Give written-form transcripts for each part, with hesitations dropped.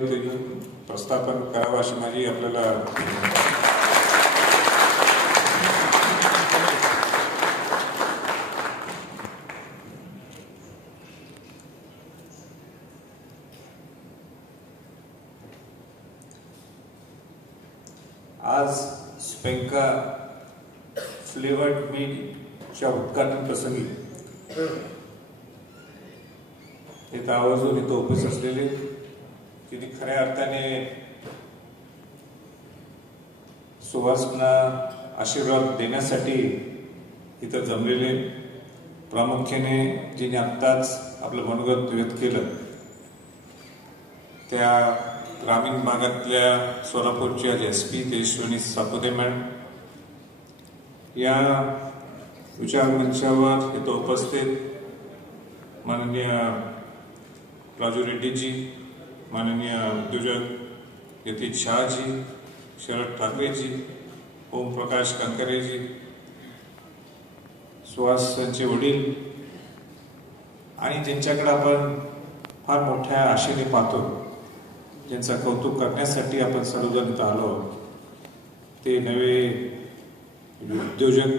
प्रस्थापन करावं अशी माझी आपल्याला आज स्पेंका फ्लेवर्ड मीटच्या उद्घाटन प्रसंगी इथं आवर्जून इथं उपस्थित असलेले तिने खऱ्या अर्थाने सुवासना आशीर्वाद देण्यासाठी इथं जमलेले प्रामुख्याने जिने आत्ताच आपलं मनोगत व्यक्त केलं त्या ग्रामीण भागातल्या सोलापूरच्या SP तेजस्विनी सापुते मॅडम या विचार मंचावर इथं उपस्थित माननीय राजू रेड्डी जी, माननीय उद्योजक यतीश शाह जी, शरद ठाकरे जी, ओम प्रकाश कंकरे जी, सुहासचे वडील आणि ज्यांच्याकडे आपण फार मोठ्या आशेने पाहतो, ज्यांचं कौतुक करण्यासाठी आपण सर्वजण इथं आलो, ते नवे उद्योजक.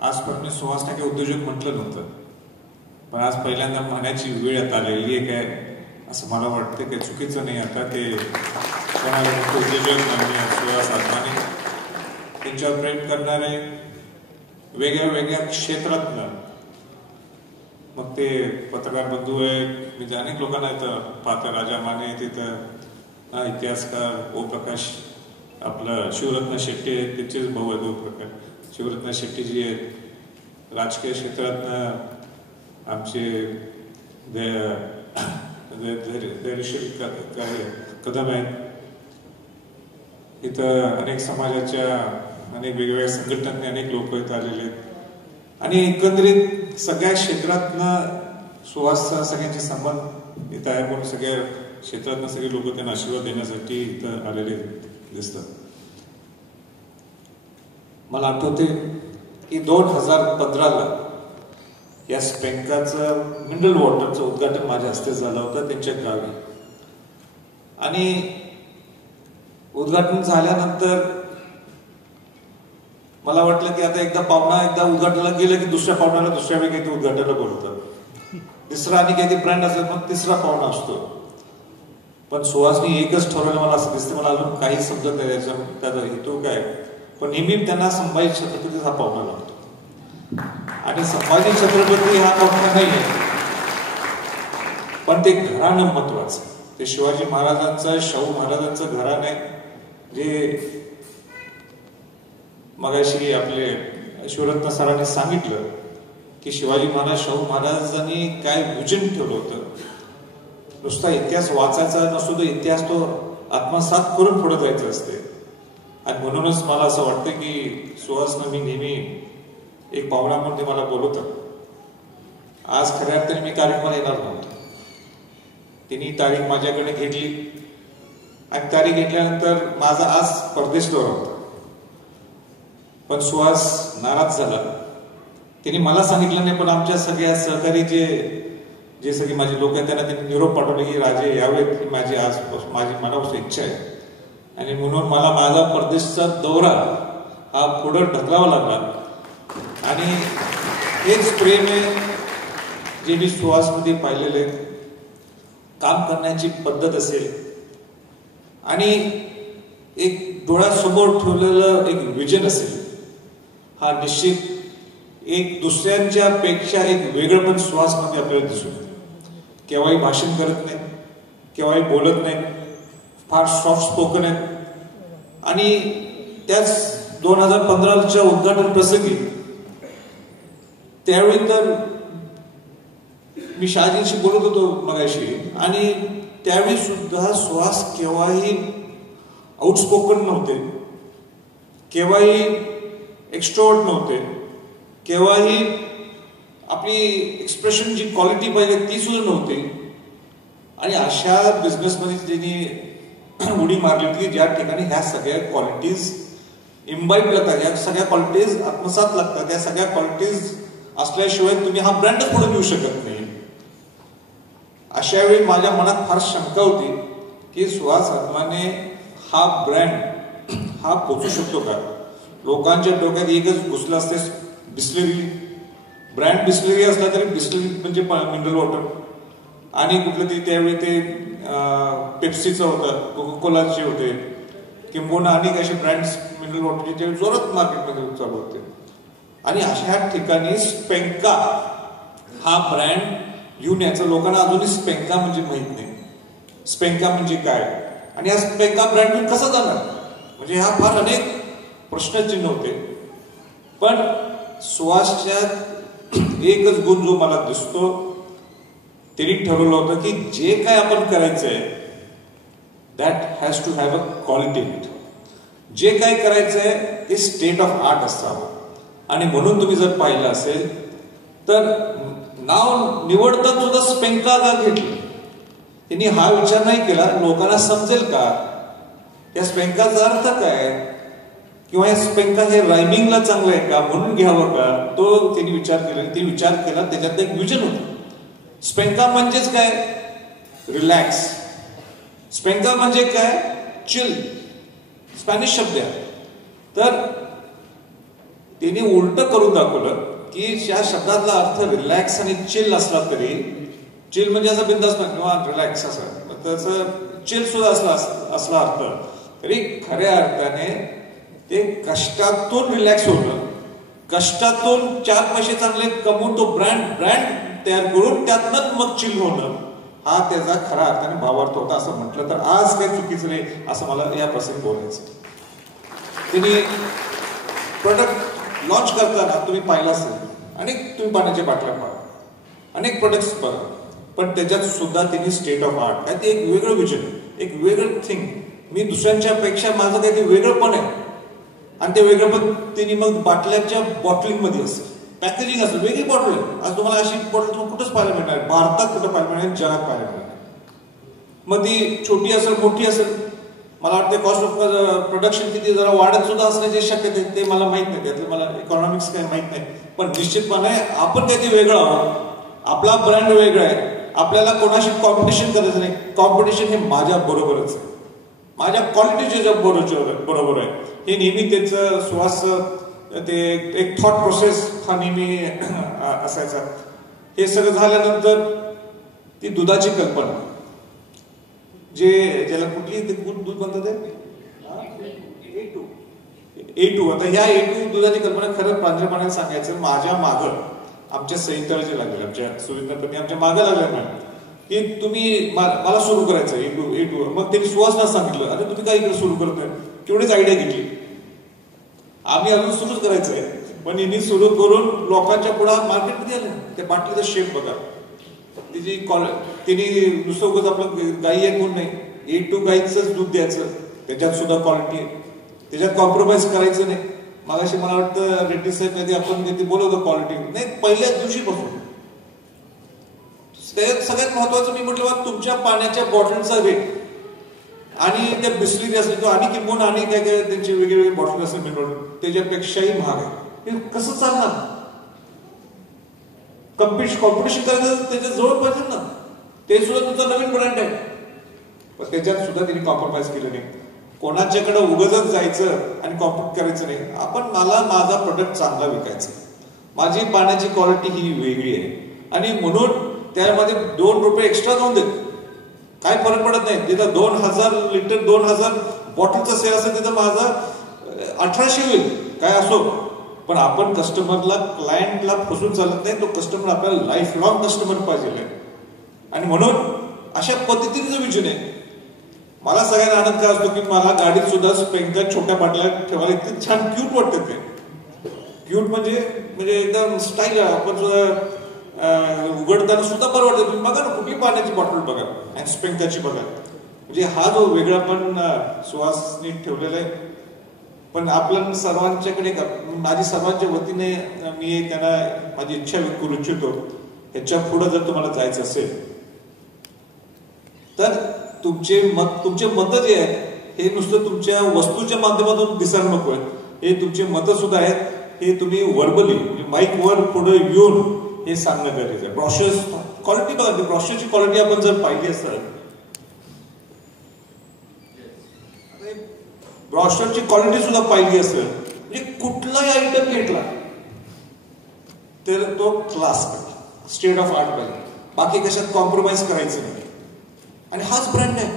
आजपर्यंत सुहासने काही उद्योजक म्हटलं नव्हतं, पण आज पहिल्यांदा म्हणायची वेळ आता आलेली आहे काय असं मला वाटतं. काही चुकीचं नाही. आता ते उद्योजक माननीय सुहास आत्माने त्यांच्यावर प्रेम करणारे वेगळ्या वेगळ्या क्षेत्रातनं, मग ते पत्रकार बंधू आहेत, मी अनेक लोकांना इथं पाहता, राजा माने तिथं इतिहासकार, ओमप्रकाश आपलं शिवरत्न शेट्टी आहेत, त्यांचेच भाऊ आहेत ओमप्रकाश शिवरत्न शेट्टीजी आहेत, राजकीय क्षेत्रातनं आमचे धैर्यशील कदम आहेत, इथं अनेक समाजाच्या अनेक वेगवेगळ्या संघटनांनी अनेक लोक इथं आलेले आहेत आणि एकंदरीत सगळ्या क्षेत्रातनं सुहासचा सगळ्यांचे संबंध इथं आहे म्हणून सगळ्या क्षेत्रातनं सगळे लोक त्यांना आशीर्वाद देण्यासाठी इथं आलेले दिसतात. मला आठवते की 2015ला या स्पेंकाचं मिनरल वॉटरचं उद्घाटन माझ्या हस्ते झालं होतं त्यांच्या गावी. आणि उद्घाटन झाल्यानंतर मला वाटलं की आता एकदा उद्घाटनाला गेलं की दुसऱ्या पाहुण्याला दुसऱ्या वेळी काही उद्घाटनाला बोलतं, तिसरा आणि काही ब्रँड असेल मग तिसरा पाहुणा असतो. पण सुहासनी एकच ठरवलं, मला असं दिसतं, मला अजून काही समजत नाही त्याचा हेतू काय, पण नेहमी त्यांना संभाजी छत्रपती हा पाहुणा लागतो. आणि संभाजी छत्रपती हा पाहुणा नाही आहे, पण ते घराणं महत्वाचं. ते शिवाजी महाराजांचं, शाहू महाराजांचं घराणं आहे, जे मगाशी आपले शिवरत्न सरांनी सांगितलं की शिवाजी महाराज, शाहू महाराजांनी काय विजन ठेवलं होतं. नुसता इतिहास वाचायचा नसतो, तो इतिहास तो आत्मसात करून पुढे जायचं असते. आणि म्हणूनच मला असं वाटतं की सुहासनं मी नेहमी एक पाहुणा म्हणून ते मला बोलवतं. आज खऱ्या अर्थाने मी कार्यक्रमाला येणार नव्हतो, तिने तारीख माझ्याकडे घेतली आणि तारीख घेतल्यानंतर माझा आज परदेश दौरा होता. पण सुहास नाराज झाला, तिने मला सांगितलं नाही, पण आमच्या सगळ्या सहकारी जे सगळे माझे लोक आहेत त्यांना त्यांनी निरोप पाठवले की राजे यावेत, की माझी मनापासून इच्छा आहे. आणि म्हणून मला माझा परदेशचा दौरा हा पुढे ढकलावा लागला. आणि हेच प्रेम आहे जे मी सुहासमध्ये पाहिलेले, काम करण्याची पद्धत असेल आणि एक डोळ्यासमोर ठेवलेलं एक विजन असेल, हा निश्चित एक दुसऱ्यांच्या पेक्षा एक वेगळं पण सुहासमध्ये आपल्याला दिसून येतं. केव्हाही भाषण करत नाही, केव्हाही बोलत नाही, फार सॉफ्ट स्पोकन आहेत. आणि त्याच 2015च्या उद्घाटन प्रसंगी त्यावेळी तर मी शहाजींशी बोलत होतो मगाशी, आणि त्यावेळी सुद्धा सुहास केव्हाही आउटस्पोकन नव्हते, केव्हाही एक्स्ट्रोवर्ट नव्हते, केव्हाही आपली एक्सप्रेशन जी क्वालिटी पाहिजे ती सुद्धा नव्हती. आणि अशा बिझनेसमध्ये त्यांनी उडी मारली होती की ज्या ठिकाणी ह्या सगळ्या क्वालिटीज इम्बाईब लागतात, ह्या सगळ्या क्वालिटीज आत्मसात लागतात, या सगळ्या क्वालिटीज असल्याशिवाय तुम्ही हा ब्रँड पुढे घेऊ शकत नाही. अशा वेळी माझ्या मनात फार शंका होती की सुहास आत्माने हा ब्रँड हा पोचू शकतो का. लोकांच्या डोक्यात एकच घुसलं असते, बिस्लरी ब्रँड बिस्लरी असला तरी बिस्लरी म्हणजे मिनरल वॉटर, आणि कुठलं तरी त्यावेळी ते पेप्सीचं होतं, कोका कोलाचे होते, किंबहुना अनेक असे ब्रँड्स मिनरल वॉटरचे जे जोरात मार्केटमध्ये चालू होते. आणि अशा ठिकाणी स्पेंका हा ब्रँड घेऊन यायचं. लोकांना अजूनही स्पेंका म्हणजे माहित नाही, स्पेंका म्हणजे काय आणि हा स्पेंका ब्रँड घेऊन कसा जाणार, म्हणजे हा फार अनेक प्रश्नचिन्ह होते. पण सुहासच्या एकच गुण जो मला दिसतो, त्यांनी ठरवलं होतं की जे काय आपण करायचंय that has to have a quality. जे काय करायचंय ते स्टेट ऑफ आर्ट असावं. आणि म्हणून तुम्ही जर पाहिलं असेल तर नाव निवडताना सुद्धा स्पेंका का घेतलं, त्यांनी हा विचार नाही केला लोकांना समजेल का, त्या स्पेंकाचा अर्थ काय, किंवा या स्पेंका हे रायमिंगला चांगलं आहे का म्हणून घ्यावं का, तो त्यांनी विचार केला. ते विचार केला, त्याच्यात एक विजन होतं. स्पेंका म्हणजेच काय, रिलॅक्स. स्पेंका म्हणजे काय, चिल, स्पॅनिश शब्द आहे. तर त्यांनी उलट करून दाखवलं की या शब्दातला अर्थ रिलॅक्स आणि चिल असला तरी, चिल म्हणजे असं बिंदास किंवा रिलॅक्स असं, त्याचं चिल सुद्धा असला अर्थ तरी खऱ्या अर्थाने ते कष्टातून रिलॅक्स होणं, कष्टातून 4 पैसे चांगले कमवून तो ब्रँड तयार करून त्यातनं मग चिल होणं, हा त्याचा खरा अर्थाने भावार्थ होता. असं म्हटलं तर आज काही चुकीचं नाही असं मला या प्रसंगी बोलायचं. त्यांनी प्रोडक्ट लॉन्च करताना तुम्ही पाहिलं असेल, अनेक तुम्ही पाण्याच्या बाटल्या पहा, अनेक प्रोडक्ट्स बघा, पण त्याच्यात सुद्धा त्यांनी स्टेट ऑफ आर्ट काय ते एक वेगळं विजन, एक वेगळं थिंग, मी दुसऱ्यांच्या पेक्षा माझं काही ते वेगळं पण आहे. आणि ते वेगळं पण त्यांनी मग बाटल्याच्या बॉटलिंग मध्ये असेल, पॅकेजिंग असेल, वेगळी बॉटल आहे. आज तुम्हाला अशी बॉटल तुम्हाला कुठंच पाहायला मिळणार, भारतात कुठं पाहायला मिळणार, जगात पाहायला मिळणार. मग ती छोटी असेल मोठी असेल, मला वाटतं कॉस्ट ऑफ प्रोडक्शन किती जरा वाढत सुद्धा असण्याची शक्यता आहे, ते मला माहित नाही, त्यातलं मला इकॉनॉमिक्स काही माहित नाही. पण निश्चितपणे आपण काही ते वेगळं आहोत, आपला ब्रँड वेगळा आहे, आपल्याला कोणाशी कॉम्पिटिशन करायचं नाही. कॉम्पिटिशन हे माझ्या बरोबरच आहे, माझ्या क्वालिटीच्या बरोबर आहे. हे नेहमी त्याचं सुहास ते एक थॉट प्रोसेस हा नेहमी असायचा. हे सगळं झाल्यानंतर ती दुधाची कल्पना, जे ज्याला कुठली दूध म्हणतात A2. आता ह्या A2 दुधाची कल्पना खरं प्रांजळपणाने सांगायचं, माझ्या मागं आमच्या संहिताचे लागले, आमच्या सुविधापती आमच्या मागं लागल्या की तुम्ही मला सुरू करायचं A2. मग त्यांनी सुहासना सांगितलं, अरे तुम्ही काय इकडे सुरू करताय, तेवढीच आयडिया घेतली. आम्ही अजून सुरूच करायचंय, पण यांनी सुरू करून लोकांच्या पुढे मार्केटमध्ये आलं. त्या बाटलीचा शेप बघा, तिची त्यांनी नुसतं उगाच आपलं गाई आहे म्हणून नाही, A2 गाईचंच दूध द्यायचं, त्याच्यात सुद्धा क्वालिटी आहे, त्याच्यात कॉम्प्रोमाइज करायचं नाही. मगाशी मला वाटतं रेड्डी साहेब कधी आपण कधी बोलवतो क्वालिटी नाही, पहिल्याच दिवशीपासून. सगळ्यात महत्वाचं मी म्हटलं, तुमच्या पाण्याच्या बॉटलचा रेट आणि त्या बिस्लरी असेल किंवा आणि किंबहुना आणि काय काय त्यांचे वेगवेगळे बॉटल असेल मिनरल, त्याच्यापेक्षाही महाग आहे. हे कसं चालणार, कॉम्पिटिशन करायचं त्याच्या जवळ पाहिजे ना. ते सुद्धा तुमचा नवीन ब्रँड आहे, पण त्याच्यात सुद्धा त्यांनी कॉम्प्रोमाइज केलं नाही. कोणाच्याकडे उगाच जायचं आणि कॉम्पिट करायचं नाही. मला माझा प्रोडक्ट चांगला विकायचा, माझी पाण्याची क्वालिटी ही वेगळी आहे आणि म्हणून त्यामध्ये 2 रुपये एक्स्ट्रा जाऊन देत, काय फरक पडत नाही. तिथं 2000 लिटर 2000 बॉटलचा सेल असेल, तिथं माझा 1800 होईल, काय असो. पण आपण कस्टमरला, क्लायंटला फसून चालत नाही. तो कस्टमर आपल्याला लाईफ लॉंग कस्टमर पाहिजे. आणि म्हणून अशा पद्धतीने विजन आहे. मला सगळ्यांना आनंद काय असतो की मला गाडीत सुद्धा स्पेंका छोट्या बाटल्या ठेवायला इतके छान क्यूट वाटतात. ते क्यूट म्हणजे एकदम स्टाईल आहे. आपण सुद्धा उघडताना सुद्धा बरं वाटतं. तुम्ही बघा ना, कुठली पाण्याची बॉटल बघा आणि स्पेंकाची बघा, म्हणजे हा जो वेगळा पण सुहासनी ठेवलेला आहे. पण आपल्या सर्वांच्याकडे, माझी सर्वांच्या वतीने मी त्यांना माझी इच्छा व्यक्त करू इच्छितो, ह्याच्या पुढे जर तुम्हाला जायचं असेल तर तुमचे मत जे आहेत हे नुसतं तुमच्या वस्तूच्या माध्यमातून दिसायला नको आहे. हे तुमचे मत सुद्धा आहेत, हे तुम्ही वर्बली म्हणजे माईक वर पुढे येऊन हे सांगणं गरजेचं आहे. ब्रॉशर्स क्वालिटी बघा, ब्रॉशरची क्वालिटी आपण जर पाहिली असेल, ब्रॉशरची क्वालिटी सुद्धा पाहिली असेल, म्हणजे कुठलाही आयटम घेतला तर तो क्लास पाहिजे, स्टेट ऑफ आर्ट पाहिजे, बाकी कशात कॉम्प्रोमाइज करायचं नाही. आणि हाच ब्रँड आहे,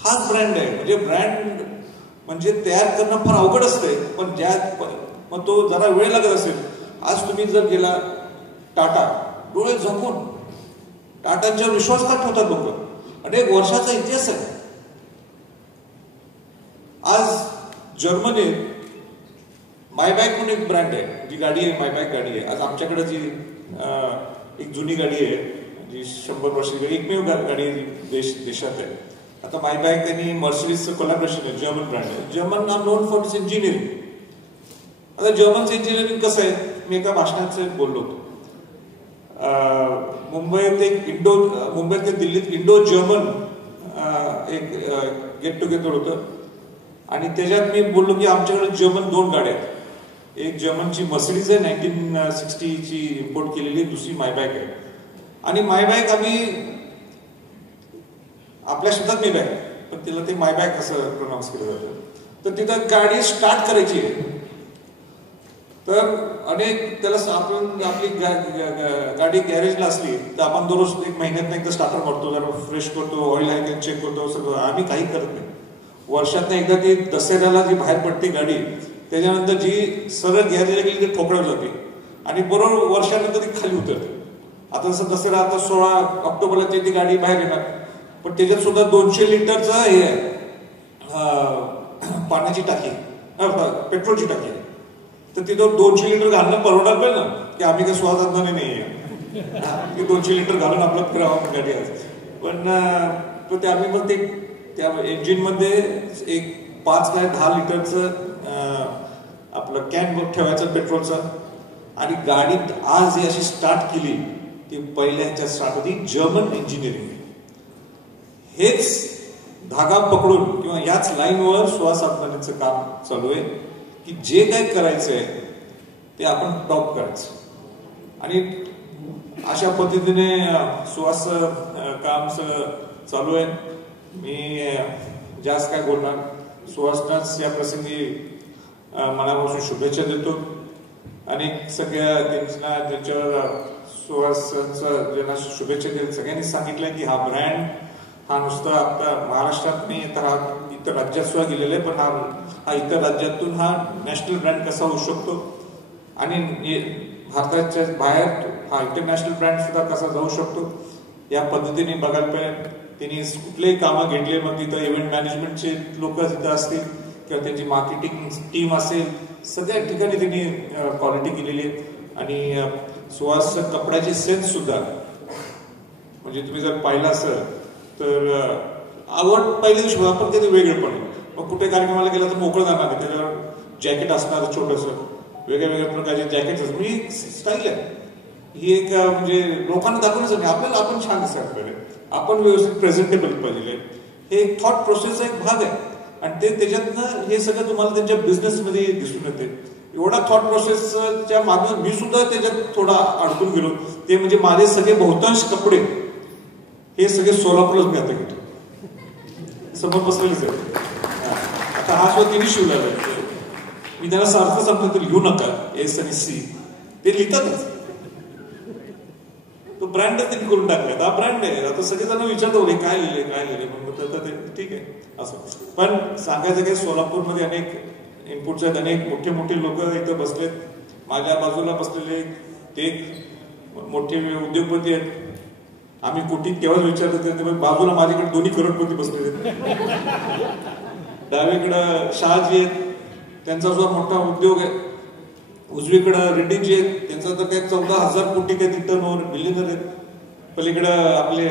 हाच ब्रँड आहे. म्हणजे ब्रँड म्हणजे तयार करणं फार अवघड असतंय, पण मग तो जरा वेळ लागत असेल. आज तुम्ही जर गेला टाटा, डोळे झाकून टाटांच्यावर विश्वास का ठेवतात लोक? आणि 1 वर्षाचा इतिहास आहे. आज जर्मनीत मायबॅक म्हणून एक ब्रँड आहे, जी गाडी आहे मायबॅक गाडी आहे. आज आमच्याकडे जी एक जुनी गाडी आहे, जी 100 वर्षाची एकमेव गाडी देशात आहे. आता मायबॅक आणि मर्सिडीजचं कोलॅबोरेशन आहे, जर्मन ब्रँड आहे. जर्मन नाम नोन फॉर इट्स इंजिनिअरिंग. आता जर्मनचं इंजिनिअरिंग कसं आहे, मी एका भाषणात बोललो होतो. मुंबईत ते दिल्लीत इंडो जर्मन एक गेट टुगेदर होतं, आणि त्याच्यात मी बोललो की आमच्याकडे जर्मन 2 गाड्या आहेत. एक जर्मनची मर्सिडीज आहे, 1960ची इम्पोर्ट केलेली, दुसरी मायबॅक आहे. आणि मायबॅक आम्ही आपल्या शब्दात मायबॅक, पण तिला ते मायबॅक असं प्रोनाऊन्स केलं जातं. तर तिथं गाडी स्टार्ट करायची आहे, तर अनेक त्याला आपण आपली गाडी गॅरेजला असली तर आपण दररोज 1 महिन्यात एकदा स्टार्टर मारतो, जरा फ्रेश करतो, ऑइल आहे का चेक करतो, सगळं आम्ही काही करत नाही. वर्षातनं एकदा ती दसऱ्याला जी बाहेर पडते गाडी, त्याच्यानंतर जी सरळ गॅरेजला गेली ती ठोकळ्यावर जाते आणि बरोबर वर्षानंतर ती खाली उतरते. आता जसं दसरा आता 16 ऑक्टोबरला ती गाडी बाहेर येणार, पण त्याच्यात सुद्धा 200 लिटरचं हे आहे, पाण्याची टाकी, पेट्रोलची टाकी. तर तिथं 200 लिटर घालणं परवडणार पाहिजे ना, की आम्ही काही स्वादांना नाही आहे की 200 लिटर घालून आपलं फिरावं गाडी आहे. पण तो ते आम्ही मग ते त्या इंजिनमध्ये एक 5 काय 10 लिटरचं आपलं कॅन ठेवायचं पेट्रोलचं. आणि गाडी आज ही अशी स्टार्ट केली, ती पहिल्या ह्याच्यात स्टार्ट होती जर्मन इंजिनिअरिंग. हेच धागा पकडून किंवा याच लाईनवर सुहास अफगाणीचं काम चालू आहे, की जे काय करायचंय ते आपण टॉप करायचं. आणि अशा पद्धतीने सुहास काम चालू आहे. मी जास्त काय बोलणार, सुहासनाच या प्रसंगी मनापासून शुभेच्छा देतो. आणि सगळ्या ज्यांच्यावर सुहासचं ज्यांना शुभेच्छा देत सगळ्यांनी सांगितलंय की हा ब्रँड हा नुसता आपल्या महाराष्ट्रात नाही तर हा इतर राज्यात सुद्धा गेलेला आहे, पण हा इतर राज्यातून हा नॅशनल ब्रँड कसा होऊ शकतो आणि भारताच्या बाहेर हा इंटरनॅशनल ब्रँड सुद्धा कसा जाऊ शकतो या पद्धतीने बघायला पाहिजे. त्यांनी कुठलेही कामं घेतले, मग तिथं इव्हेंट मॅनेजमेंटचे लोक तिथं असतील किंवा त्यांची मार्केटिंग टीम असेल, सगळ्या ठिकाणी त्यांनी क्वालिटी केलेली आहे. आणि सुहास कपड्याची सेन्स सुद्धा, म्हणजे तुम्ही जर पाहिलं असेल तर आवड पहिल्या दिवशी आपण कधी वेगळेपण, मग कुठे कार्यक्रमाला गेला तर मोकळं जाणार नाही, त्याच्यावर जॅकेट असणार छोटंसं, वेगळ्या वेगळ्या प्रकारचे जॅकेट असतात. मी स्टाईल आहे ही एक, म्हणजे लोकांना दाखवण्याचं नाही, आपल्याला आपण छान दिसायला पाहिजे, आपण व्यवस्थित प्रेझेंटेबल पाहिजे. हे एक थॉट प्रोसेसचा एक भाग आहे आणि ते त्याच्यातनं हे सगळं तुम्हाला त्यांच्या बिझनेसमध्ये दिसून येते. एवढा थॉट प्रोसेसच्या मागे मी सुद्धा त्याच्यात थोडा अडकून गेलो. ते म्हणजे माझे सगळे बहुतांश कपडे हे सगळे सोलापूरलाच मी आता घेतो, समोर बसलेलेच आहे. आता हा सुद्धा तिने शिवलेला आहे. मी त्यांना सारखं सांगतो ते लिहू नका एस आणि सी, ते लिहितातच. तो ब्रँड त्यांनी करून टाकला, हा ब्रँड आहे. आता सगळेजण विचारतो काय लिहिले काय लिहिले, म्हणून ठीक आहे असं. पण सांगायचं काय, सोलापूरमध्ये अनेक इनपुट्स आहेत, अनेक मोठे मोठे लोक इथं बसलेत. माझ्या बाजूला बसलेले ते मोठे उद्योगपती आहेत. आम्ही कुठे तेव्हाच विचारतो ते बाजूला माझ्याकडे 2 करोडपती बसलेले आहेत. डावीकडं शहाजी आहेत, त्यांचा सुद्धा मोठा उद्योग आहे. उजवीकडं रेड्डीजी आहेत, त्यांचा तर काय 14,000 कोटी काय टर्नओव्हर, बिलियनर आहेत. पलीकडं आपले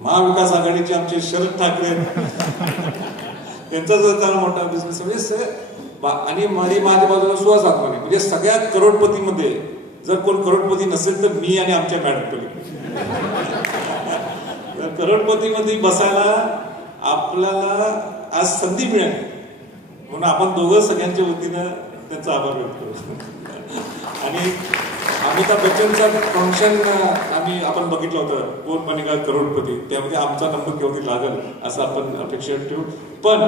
महाविकास आघाडीचे आमचे शरद ठाकरे आहेत, त्यांचा जर त्याला मोठा बिझनेस. म्हणजे आणि माझ्या बाजूला सुहास अफगाणी. म्हणजे सगळ्यात करोडपतीमध्ये जर कोण करोडपती नसेल तर मी आणि आमच्या मॅडम पलीकडे. करोडपतीमध्ये बसायला आपल्याला आज संधी मिळाली, म्हणून आपण दोघं सगळ्यांच्या वतीनं त्यांचा आभार व्यक्त करू. आणि अमिताभ बच्चनचा फंक्शन आपण बघितलं होतं, कोण बनेगा करोडपती, त्यामध्ये आमचा नंबर केवढी लागल असं आपण अपेक्षा ठेवू. पण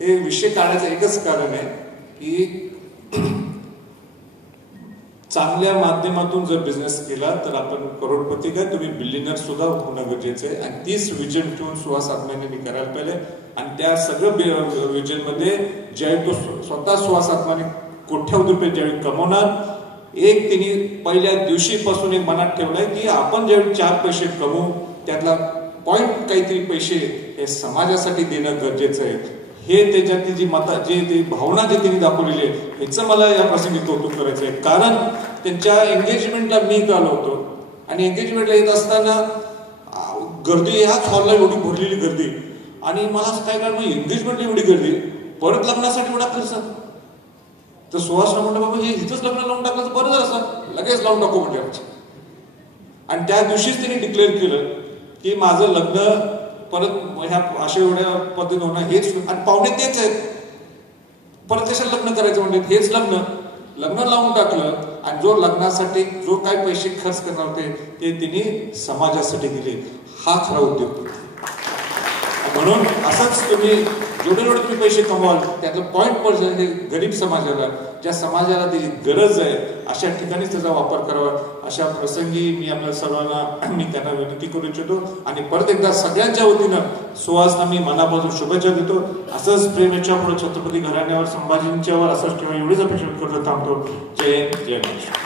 हे विषय काढायचं एकच कारण आहे की चांगल्या माध्यमातून जर बिझनेस केला तर आपण करोडपती काय, तुम्ही बिलियनर सुद्धा होणं गरजेचं आहे. आणि तीच विजन ठेवून सुहास आत्माने करायला पाहिजे. आणि त्या सगळं विजन मध्ये ज्यावेळी तो स्वतः सुहास आत्माने कोट्यावधी रुपये ज्यावेळी कमवणार, एक तिने पहिल्या दिवशीपासून एक मनात ठेवलंय की आपण ज्यावेळी 4 पैसे कमवू त्यातला पॉइंट काहीतरी पैसे हे समाजासाठी देणं गरजेचं आहे. हे त्याच्यातली जी ती भावना जी त्यांनी दाखवलेली आहे ह्याचं मला या प्रसंगी कौतुक करायचं आहे. कारण त्यांच्या एंगेजमेंटला मी आलो होतो आणि एंगेजमेंटला येत असताना गर्दी ह्याच हॉलला एवढी भरलेली गर्दी, आणि मला असं काय कळलं, एंगेजमेंटला एवढी गर्दी, परत लग्नासाठी एवढा खर्च. तर सुहासला म्हणलं बाबा हे इथंच लग्न लावून टाकलं तर बरं झालं असं, लगेच लावून टाकू म्हणजे आमचं. आणि त्या दिवशीच त्यांनी डिक्लेअर केलं की माझं लग्न परत ह्या अशा एवढ्या पद्धतीने होणं हेच, आणि पाहुणे तेच आहेत, परत कशाला लग्न करायचं म्हणजे हेच लग्न लावून टाकलं. आणि जो लग्नासाठी जो काय पैसे खर्च करणार होते ते तिने समाजासाठी दिले. हा खरा उद्योग. म्हणून असंच तुम्ही जेवढे तुम्ही पैसे कमवाल त्याचं पॉइंट पर्सेंट हे गरीब समाजाला, ज्या समाजाला त्याची गरज आहे अशा ठिकाणीच त्याचा वापर करावा. अशा प्रसंगी मी आपल्या सर्वांना मी त्यांना विनंती करू इच्छितो. आणि परत एकदा सगळ्यांच्या वतीनं सुहासना मी मनापासून शुभेच्छा देतो. असंच प्रेम इच्छा पुढे छत्रपती घराण्यावर, संभाजींच्यावर असंच ठेवा एवढीच अपेक्षा करतो. थांबतो. जय जय महाराष्ट्र.